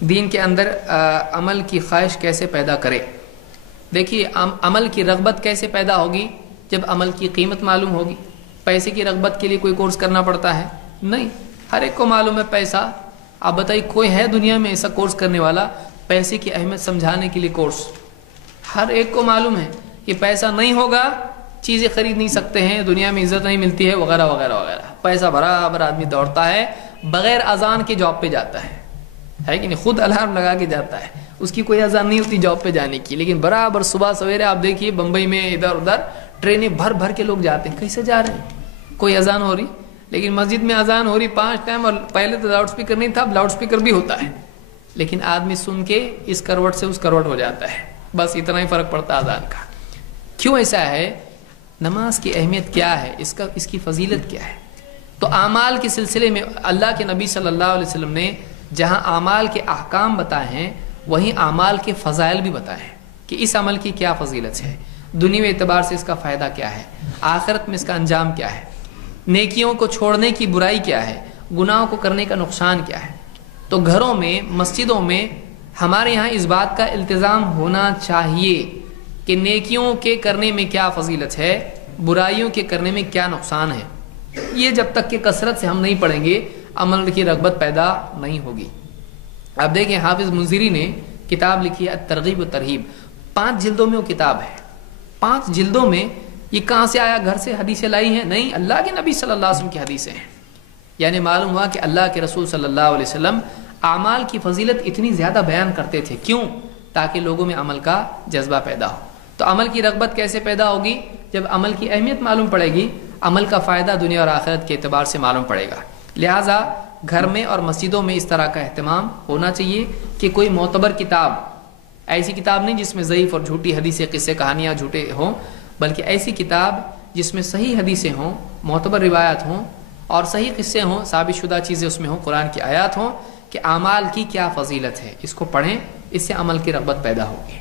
دین کے اندر عمل کی خواہش کیسے پیدا کرے؟ دیکھیے عمل کی رغبت کیسے پیدا ہوگی؟ جب عمل کی قیمت معلوم ہوگی۔ پیسے کی رغبت کے لیے کوئی کورس کرنا پڑتا ہے؟ نہیں، ہر ایک کو معلوم ہے پیسہ۔ آپ بتائیے کوئی ہے دنیا میں ایسا کورس کرنے والا پیسے کی اہمیت سمجھانے کے لیے کورس؟ ہر ایک کو معلوم ہے کہ پیسہ نہیں ہوگا چیزیں خرید نہیں سکتے ہیں، دنیا میں عزت نہیں ملتی ہے، وغیرہ وغیرہ وغیرہ۔ پیسہ برابر آدمی دوڑتا ہے، بغیر اذان کے جاب پہ جاتا ہے کہ نہیں؟ خود الارم لگا کے جاتا ہے، اس کی کوئی اذان نہیں ہوتی جاب پہ جانے کی، لیکن برابر صبح سویرے آپ دیکھیے بمبئی میں ادھر ادھر ٹرینیں بھر بھر کے لوگ جاتے ہیں۔ کیسے جا رہے ہیں؟ کوئی اذان ہو رہی، لیکن مسجد میں اذان ہو رہی 5 ٹائم، اور پہلے تو لاؤڈ سپیکر نہیں تھا، اب لاؤڈ سپیکر بھی ہوتا ہے، لیکن آدمی سن کے اس کروٹ سے اس کروٹ ہو جاتا ہے، بس اتنا ہی فرق پڑتا ہے اذان کا۔ کیوں ایسا ہے؟ نماز کی اہمیت کیا ہے، اس کی فضیلت کیا ہے؟ تو اعمال کے سلسلے میں اللہ کے نبی صلی اللہ علیہ وسلم نے جہاں اعمال کے احکام بتائے ہیں، وہیں اعمال کے فضائل بھی بتائے ہیں کہ اس عمل کی کیا فضیلت ہے، دنیوی اعتبار سے اس کا فائدہ کیا ہے، آخرت میں اس کا انجام کیا ہے، نیکیوں کو چھوڑنے کی برائی کیا ہے، گناہوں کو کرنے کا نقصان کیا ہے۔ تو گھروں میں، مسجدوں میں ہمارے یہاں اس بات کا التزام ہونا چاہیے کہ نیکیوں کے کرنے میں کیا فضیلت ہے، برائیوں کے کرنے میں کیا نقصان ہے۔ یہ جب تک کہ کثرت سے ہم نہیں پڑھیں گے، عمل کی رغبت پیدا نہیں ہوگی۔ اب دیکھیں حافظ منذری نے کتاب لکھی ہے الترغیب و ترہیب، 5 جلدوں میں وہ کتاب ہے۔ 5 جلدوں میں یہ کہاں سے آیا؟ گھر سے حدیثیں لائی ہیں؟ نہیں، اللہ کے نبی صلی اللہ علیہ وسلم کی حدیثیں ہیں۔ یعنی معلوم ہوا کہ اللہ کے رسول صلی اللہ علیہ وسلم اعمال کی فضیلت اتنی زیادہ بیان کرتے تھے، کیوں؟ تاکہ لوگوں میں عمل کا جذبہ پیدا ہو۔ تو عمل کی رغبت کیسے پیدا ہوگی؟ جب عمل کی اہمیت معلوم پڑے گی، عمل کا فائدہ دنیا اور آخرت کے اعتبار سے معلوم پڑے گا۔ لہٰذا گھر میں اور مسجدوں میں اس طرح کا اہتمام ہونا چاہیے کہ کوئی معتبر کتاب، ایسی کتاب نہیں جس میں ضعیف اور جھوٹی حدیثیں، قصے، کہانیاں جھوٹے ہوں، بلکہ ایسی کتاب جس میں صحیح حدیثیں ہوں، معتبر روایات ہوں، اور صحیح قصے ہوں، ثابت شدہ چیزیں اس میں ہوں، قرآن کی آیات ہوں کہ اعمال کی کیا فضیلت ہے، اس کو پڑھیں، اس سے عمل کی رغبت پیدا ہوگی۔